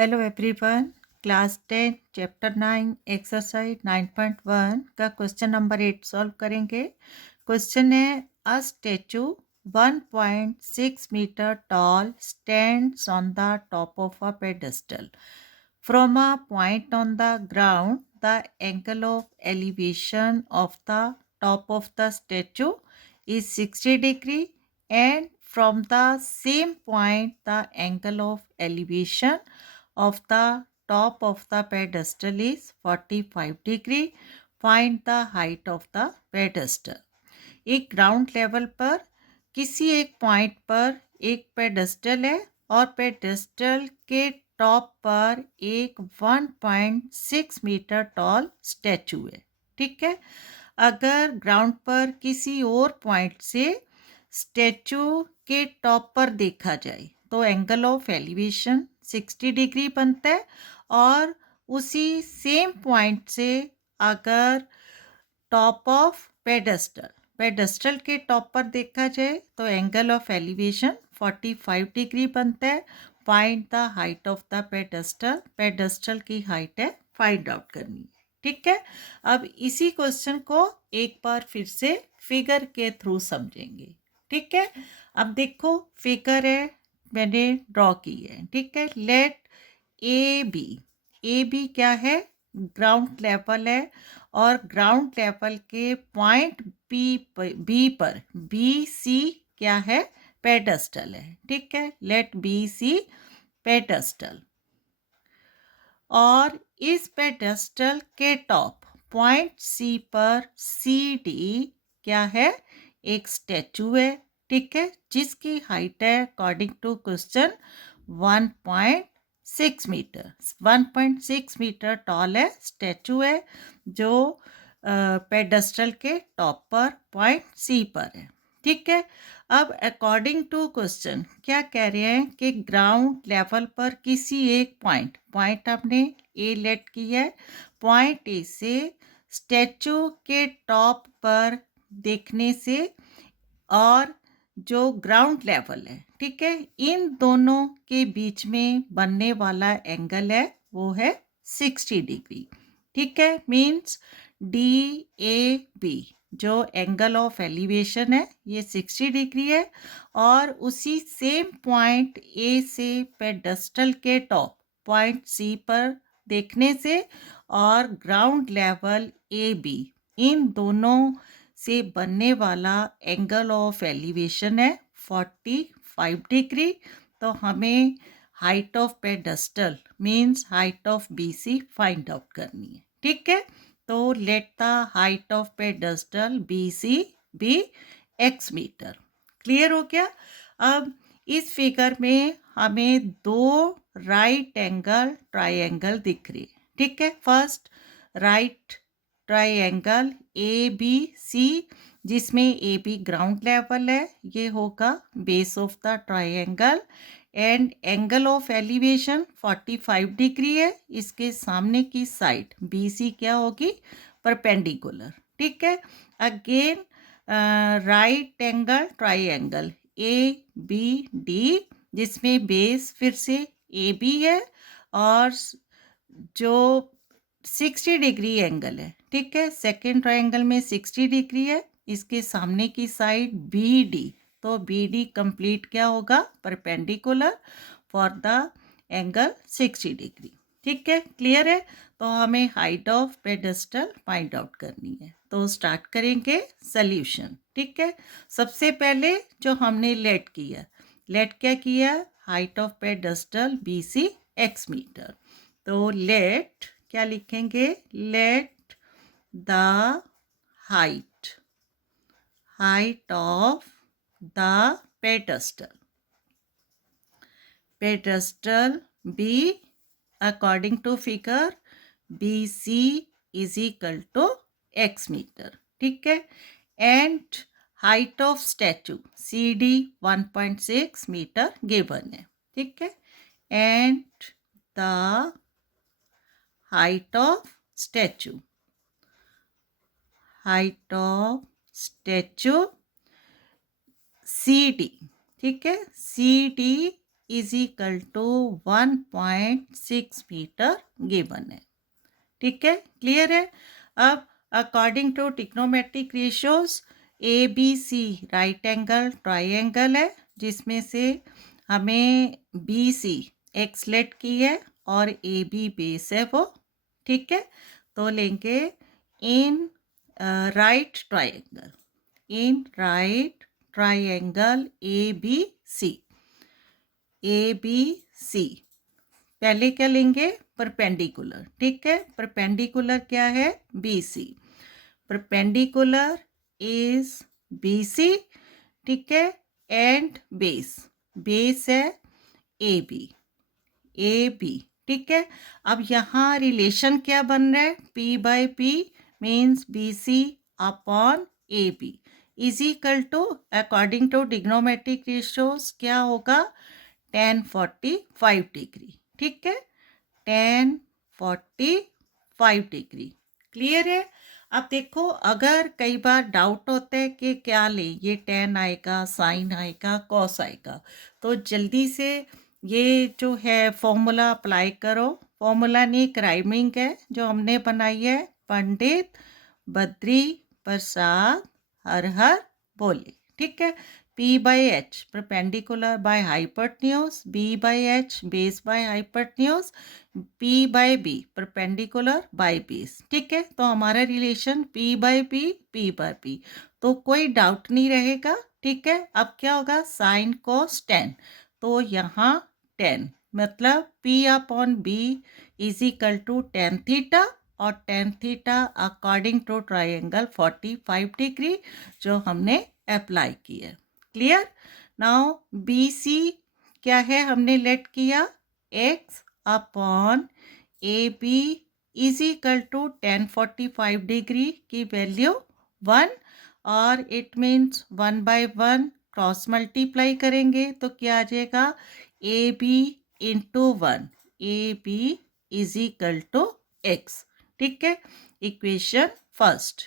Hello everyone. Class 10 chapter 9 exercise 9.1 का question number 8 solve करेंगे। Question है a statue 1.6 metre tall stands on the top of a pedestal from a point on the ground the angle of elevation of the top of the statue is 60 degree and from the same point the angle of elevation of the top of the pedestal is 45 degree. Find the height of the pedestal. एक ground level पर किसी एक point पर एक pedestal है और pedestal के top पर एक 1.6 मीटर टॉल स्टैचू है। ठीक है, अगर ग्राउंड पर किसी और पॉइंट से स्टैचू के टॉप पर देखा जाए तो एंगल ऑफ एलिवेशन 60 डिग्री बनता है और उसी सेम पॉइंट से अगर टॉप ऑफ पेडेस्टल के टॉप पर देखा जाए तो एंगल ऑफ एलिवेशन 45 डिग्री बनता है। Find the height of the pedestal की हाइट है फाइंड आउट करनी है। ठीक है, अब इसी क्वेश्चन को एक बार फिर से फिगर के थ्रू समझेंगे। ठीक है, अब देखो फिगर है, मैंने ड्रॉ की है। ठीक है, लेट ए बी क्या है, ग्राउंड लेवल है और ग्राउंड लेवल के पॉइंट बी पर बी सी क्या है, पेडेस्टल है। ठीक है, लेट बी सी पेडेस्टल और इस पेडेस्टल के टॉप पॉइंट सी पर सी डी क्या है, एक स्टैचू है। ठीक है, जिसकी हाइट है according to question 1.6 metre. 1.6 metre tall है, स्टैचू है जो पेडेस्टल के टॉप पर पॉइंट सी पर है। ठीक है, अब अकॉर्डिंग टू क्वेश्चन क्या कह रहे हैं कि ग्राउंड लेवल पर किसी एक पॉइंट आपने ए लेट किया है, पॉइंट ए से स्टैचू के टॉप पर देखने से और जो ग्राउंड लेवल है, ठीक है, इन दोनों के बीच में बनने वाला एंगल है वो है 60 डिग्री। ठीक है, मीन्स डी ए बी जो एंगल ऑफ एलिवेशन है ये 60 डिग्री है और उसी सेम पॉइंट ए से पेडेस्टल के टॉप पॉइंट सी पर देखने से और ground level A be in दोनों से बनने वाला एंगल ऑफ एलिवेशन है 45 डिग्री। तो हमें height of pedestal means height of BC find out करनी है। ठीक है, तो let the height of pedestal BC be x metre. Clear हो गया। अब इस फिगर में हमें दो राइट एंगल ट्राइंगल दिख रही है। ठीक है, first right triangle A B C जिसमें ए बी ग्राउंड लेवल है, ये होगा base of the triangle and angle of elevation 45 degree है। इसके सामने की साइड बी सी क्या होगी, परपेंडिकुलर। ठीक है, again right angle triangle A B D जिसमें बेस फिर से ए बी है और जो 60 डिग्री एंगल है। ठीक है, सेकेंड ट्राइंगल में 60 डिग्री है, इसके सामने की साइड बी डी, तो बी डी कंप्लीट क्या होगा, perpendicular for the angle 60 degree. ठीक है, क्लियर है। तो हमें height of pedestal find out करनी है, तो स्टार्ट करेंगे सॉल्यूशन। ठीक है, सबसे पहले जो हमने लेट क्या किया, height of pedestal B C x metre. तो लेट क्या लिखेंगे, let the height of the pedestal be according to figure BC is equal to x metre. ठीक है, and height of statue CD 1.6 metre given है। ठीक है, and the height of statue CD, ठीक है, CD is equal to 1.6 metre given है। ठीक है, क्लियर है। अब according to trigonometric ratios A B C right angle triangle है, जिसमें से हमें बी सी एक्स लेट की है और ए बी बेस है वो। ठीक है, तो लेंगे in right triangle, in right triangle A B C, A B C पहले क्या लेंगे, परपेंडिकुलर। ठीक है, परपेंडिकुलर क्या है, B C. Perpendicular is B C. ठीक है, एंड बेस, बेस है ए बी, ए बी। ठीक है, अब यहाँ रिलेशन क्या बन रहा है, P by P means B C upon A B is equal to, according to trigonometric ratios क्या होगा, 1045 डिग्री। ठीक है, 1045 डिग्री। क्लियर है। अब देखो, अगर कई बार डाउट होता है कि क्या ले, ये टेन आएगा, साइन आएगा, कॉस आएगा, तो जल्दी से ये जो है फॉर्मूला अप्लाई करो। फॉर्मूला नहीं, एक राइमिंग है जो हमने बनाई है, पंडित बद्री प्रसाद हर हर बोले। ठीक है, P by H perpendicular by hypotenuse, B by H base by hypotenuse, P by B perpendicular by base। ठीक है, तो हमारा relation P by P, P by P, तो कोई डाउट नहीं रहेगा। ठीक है, अब क्या होगा, साइन कोस 10, तो यहाँ 10 मतलब P upon B is equal to 10 theta, और 10 theta according to triangle 45 degree जो हमने अप्लाई की है। क्लियर। नाउ बी सी क्या है, हमने लेट किया x upon A B is equal to 1045 degree की वैल्यू 1, और it means 1 by 1 cross multiply करेंगे तो क्या आ जाएगा, A B into 1, A B is equal to x. ठीक है, इक्वेशन फर्स्ट,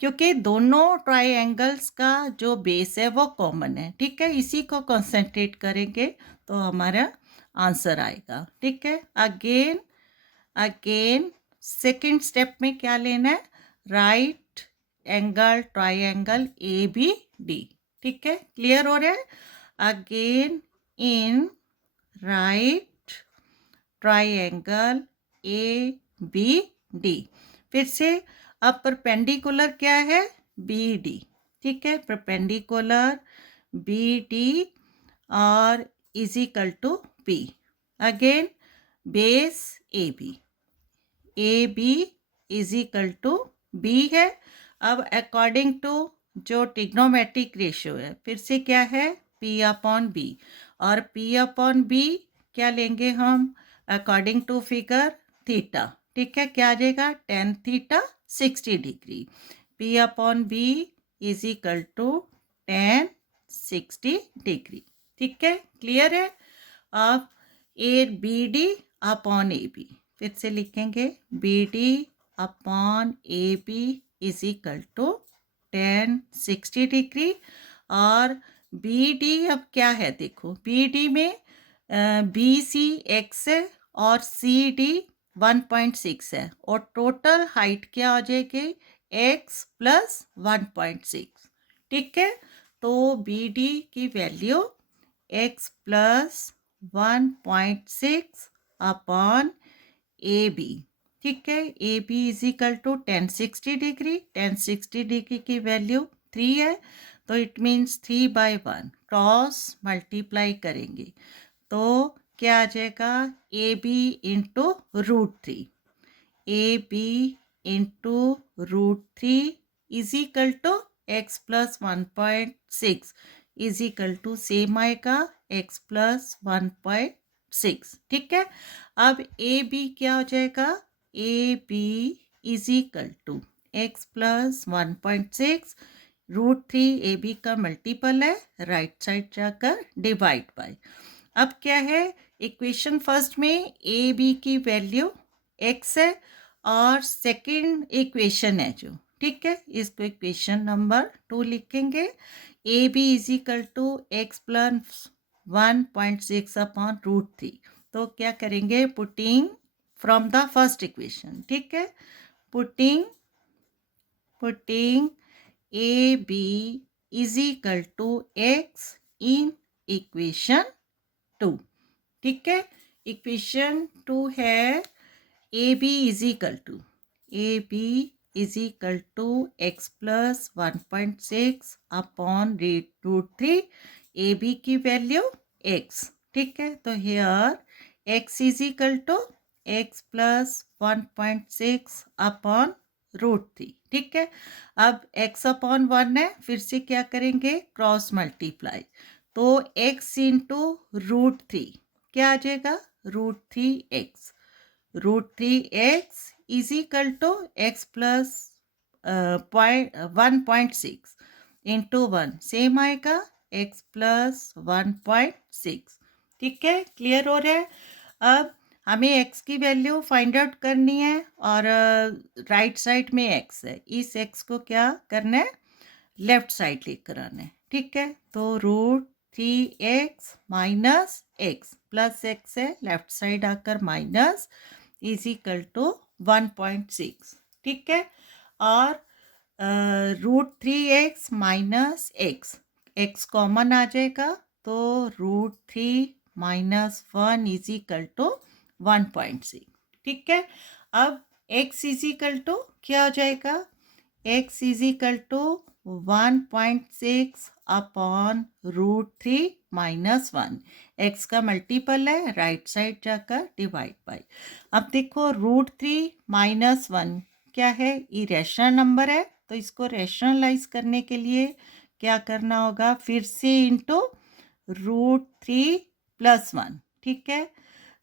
क्योंकि दोनों ट्राइंगल्स का जो बेस है वो कॉमन है। ठीक है, इसी को कंसंट्रेट करेंगे तो हमारा आंसर आएगा। ठीक है, अगेन अगेन सेकंड स्टेप में क्या लेना है, right angle triangle A B D. ठीक है, क्लियर हो रहा है। Again in right triangle A B D, फिर से अब परपेंडिकुलर क्या है, बी डी। ठीक है, परपेंडिकुलर बी डी और is equal to P. Again base A B is equal to B है। अब अकॉर्डिंग टू जो ट्रिग्नोमेट्रिक रेशियो है, फिर से क्या है, पी अपॉन बी, और पी अपॉन बी क्या लेंगे हम, अकॉर्डिंग टू फिगर थीटा। ठीक है, क्या आ जाएगा, 10 theta 60 degree, P upon B is equal to 10 60 degree. ठीक है, क्लियर है। अब A B D upon A B, फिर से लिखेंगे B D upon A B is equal to 10 60 degree, और बी डी अब क्या है, देखो बी डी में बी सी एक्स है और सी डी 1.6 है, और टोटल हाइट क्या हो जाएगी, x प्लस 1.6। ठीक है, तो बी डी की value x plus 1.6 upon A B. ठीक है, A B is equal to 1060 degree, 1060 degree की वैल्यू 3 है, तो it means 3 by 1 cross multiply करेंगे तो क्या आ जाएगा, A B into √3, A B into √3 is equal to x plus 1.6 is equal to same आएगा एक्स प्लस 1.6। ठीक है, अब ए बी क्या हो जाएगा, A B is equal to x plus 1.6, √3 A B का मल्टीपल है, राइट साइड जाकर डिवाइड बाय। अब क्या है, इक्वेशन फर्स्ट में ए बी की वैल्यू x है, और सेकंड इक्वेशन है जो, ठीक है, इसको इक्वेशन नंबर 2 लिखेंगे, A B is equal to x plus 1.6 upon root 3। तो क्या करेंगे, putting from the first equation, ठीक है, putting A B is equal to x in equation 2, ठीक है। इक्वेशन 2 है A B is equal to x plus 1.6 upon root 3, A B की value x, ठीक है। तो here x is equal to x plus 1.6 upon root 3, ठीक है। अब x अपॉन 1 है, फिर से क्या करेंगे, क्रॉस मल्टीप्लाई, तो x इंटू रूट 3 क्या आ जाएगा, root three x is equal to x plus 1.6 into 1 same आएगा x प्लस 1.6, ठीक है। क्लियर हो रहा है। अब हमें x की वैल्यू फाइंड आउट करनी है और राइट साइड में x है, इस x को क्या करना है, लेफ्ट साइड लेकर आना है, ठीक है। तो root 3x minus x plus x है, लेफ्ट साइड आकर माइनस इज इक्वल टू 1.6, ठीक है। और root 3x minus x common आ जाएगा, तो root 3 minus 1 is equal to 1.6, ठीक है। अब x इज इक्वल टू क्या हो जाएगा, x is equal to 1.6 upon root 3 minus 1, x का मल्टीपल है, राइट साइड जाकर डिवाइड बाई। अब देखो रूट 3 माइनस 1 क्या है, इरेशनल नंबर है, तो इसको रैशनलाइज करने के लिए क्या करना होगा, फिर से इंटू रूट 3 प्लस 1, ठीक है।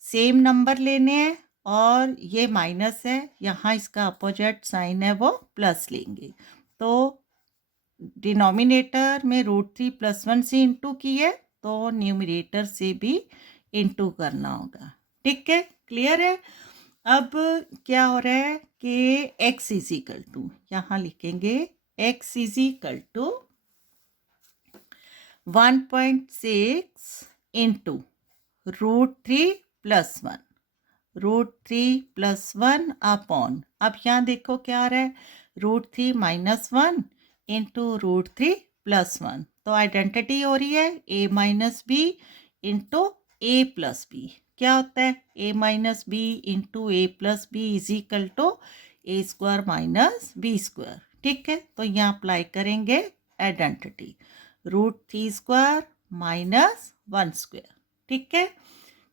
सेम नंबर लेने हैं और ये माइनस है, यहाँ इसका अपोजिट साइन है वो प्लस लेंगे, तो डिनोमिनेटर में रूट 3 प्लस 1 से इंटू किए, तो न्यूमरेटर से भी इंटू करना होगा, ठीक है। क्लियर है। अब क्या हो रहा है कि x इज इक्वल टू, यहाँ लिखेंगे x is equal to 1.6 into root 3 plus 1, root 3 plus 1 upon, अब यहाँ देखो क्या आ रहा है, root 3 minus 1 into root 3 plus 1, तो आइडेंटिटी हो रही है a minus B into A plus B, क्या होता है, a minus B into A plus B is equal to A square minus B square, ठीक है। तो यहाँ अप्लाई करेंगे identity, root 3 square minus 1 square, ठीक है।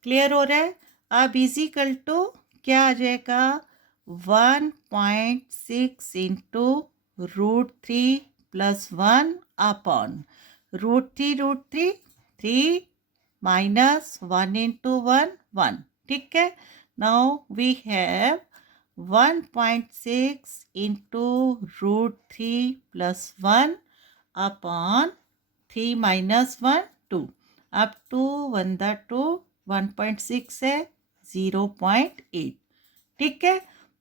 क्लियर हो रहा है। अब इजिकल टू क्या आ जाएगा, 1.6 into root 3 plus 1 upon root 3 3 minus 1 into 1, ठीक है। Now we have 1.6 into root 3 plus 1 upon 3 minus 1 2, अब 2 1 दा 2, 1.6 है 0.8, ठीक है।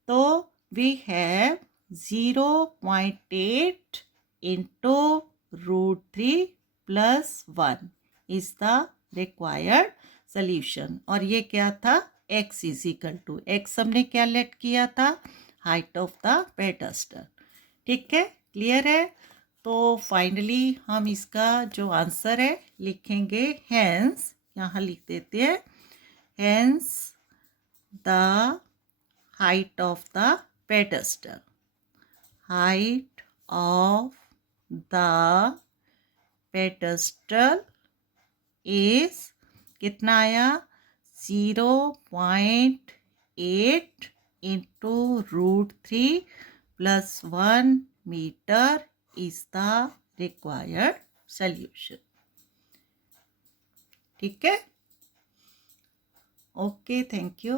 तो we have 0.8 into root 3 plus 1 is the required solution. और ये क्या था, x is equal to, x हमने क्या लेट किया था, हाइट ऑफ द पेडेस्टल, ठीक है। क्लियर है। तो फाइनली हम इसका जो आंसर है लिखेंगे, हेंस, यहाँ लिख देते हैं, hence the height of the pedestal, height of the pedestal is कितना आया, 0.8 into root 3 plus 1 metre is the required solution, ठीक है। Okay, thank you.